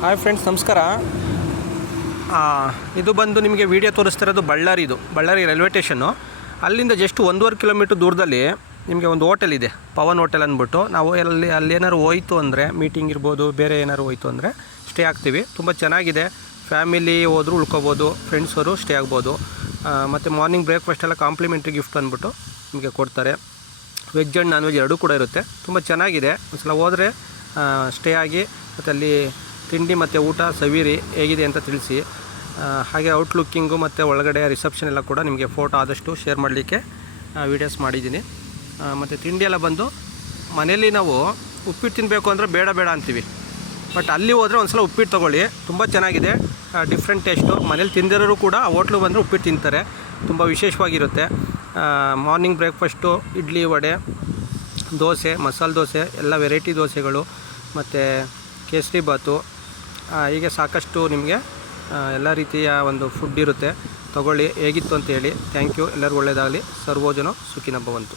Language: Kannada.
ಹಾಯ್ ಫ್ರೆಂಡ್ಸ್, ನಮಸ್ಕಾರ. ಇದು ಬಂದು ನಿಮಗೆ ವಿಡಿಯೋ ತೋರಿಸ್ತಿರೋದು ಬಳ್ಳಾರಿ ರೈಲ್ವೆ ಸ್ಟೇಷನ್ನು. ಅಲ್ಲಿಂದ ಜಸ್ಟ್ 1.5 ಕಿಲೋಮೀಟ್ರ್ ದೂರದಲ್ಲಿ ನಿಮಗೆ ಒಂದು ಹೋಟೆಲ್ ಇದೆ, ಪವನ್ ಹೋಟೆಲ್ ಅಂದ್ಬಿಟ್ಟು. ನಾವು ಅಲ್ಲೇನಾದ್ರು ಹೋಯ್ತು ಅಂದರೆ, ಮೀಟಿಂಗ್ ಇರ್ಬೋದು, ಬೇರೆ ಏನಾದ್ರು ಹೋಯ್ತು ಅಂದರೆ ಸ್ಟೇ ಆಗ್ತೀವಿ. ತುಂಬ ಚೆನ್ನಾಗಿದೆ. ಫ್ಯಾಮಿಲಿ ಹೋದರೂ ಉಳ್ಕೊಬೋದು, ಫ್ರೆಂಡ್ಸ್ ಅವರು ಸ್ಟೇ ಆಗ್ಬೋದು. ಮತ್ತು ಮಾರ್ನಿಂಗ್ ಬ್ರೇಕ್ಫಾಸ್ಟ್ ಎಲ್ಲ ಕಾಂಪ್ಲಿಮೆಂಟ್ರಿ ಗಿಫ್ಟ್ ಅಂದ್ಬಿಟ್ಟು ನಿಮಗೆ ಕೊಡ್ತಾರೆ. ವೆಜ್ ಆ್ಯಂಡ್ ನಾನ್ ವೆಜ್ ಎರಡೂ ಕೂಡ ಇರುತ್ತೆ. ತುಂಬ ಚೆನ್ನಾಗಿದೆ. ಒಂದು ಸಲ ಹೋದರೆ ಸ್ಟೇ ಆಗಿ ಮತ್ತು ಅಲ್ಲಿ ತಿಂಡಿ ಮತ್ತು ಊಟ ಸವಿರಿ ಹೇಗಿದೆ ಅಂತ ತಿಳಿಸಿ. ಹಾಗೆ ಔಟ್ಲುಕ್ಕಿಂಗು ಮತ್ತು ಒಳಗಡೆ ರಿಸೆಪ್ಷನ್ ಎಲ್ಲ ಕೂಡ ನಿಮಗೆ ಫೋಟೋ ಆದಷ್ಟು ಶೇರ್ ಮಾಡಲಿಕ್ಕೆ ವೀಡಿಯೋಸ್ ಮಾಡಿದ್ದೀನಿ. ಮತ್ತು ತಿಂಡಿ ಎಲ್ಲ ಬಂದು ಮನೇಲಿ ನಾವು ಉಪ್ಪಿಟ್ಟು ತಿನ್ನಬೇಕು ಅಂದರೆ ಬೇಡ ಅಂತೀವಿ. ಬಟ್ ಅಲ್ಲಿ ಹೋದರೆ ಒಂದು ಸಲ ಉಪ್ಪಿಟ್ಟು ತೊಗೊಳ್ಳಿ, ತುಂಬ ಚೆನ್ನಾಗಿದೆ. Different taste. ಮನೇಲಿ ತಿಂದಿರೋರು ಕೂಡ ಆ ಹೋಟ್ಲು ಬಂದರೆ ಉಪ್ಪಿಟ್ಟು ತಿಂತಾರೆ. ತುಂಬ ವಿಶೇಷವಾಗಿರುತ್ತೆ. ಮಾರ್ನಿಂಗ್ ಬ್ರೇಕ್ಫಾಸ್ಟು ಇಡ್ಲಿ, ವಡೆ, ದೋಸೆ, ಮಸಾಲೆ ದೋಸೆ, ಎಲ್ಲ ವೆರೈಟಿ ದೋಸೆಗಳು ಮತ್ತು ಕೇಸರಿ ಬಾತು, ಹೀಗೆ ಸಾಕಷ್ಟು ನಿಮಗೆ ಎಲ್ಲ ರೀತಿಯ ಒಂದು ಫುಡ್ ಇರುತ್ತೆ. ತೊಗೊಳ್ಳಿ, ಹೇಗಿತ್ತು ಅಂತ ಹೇಳಿ. Thank you. ಎಲ್ಲರಿಗೂ ಒಳ್ಳೆಯದಾಗಲಿ. ಸರ್ವೋಜನ ಸುಖಿನೋ ಭವಂತು.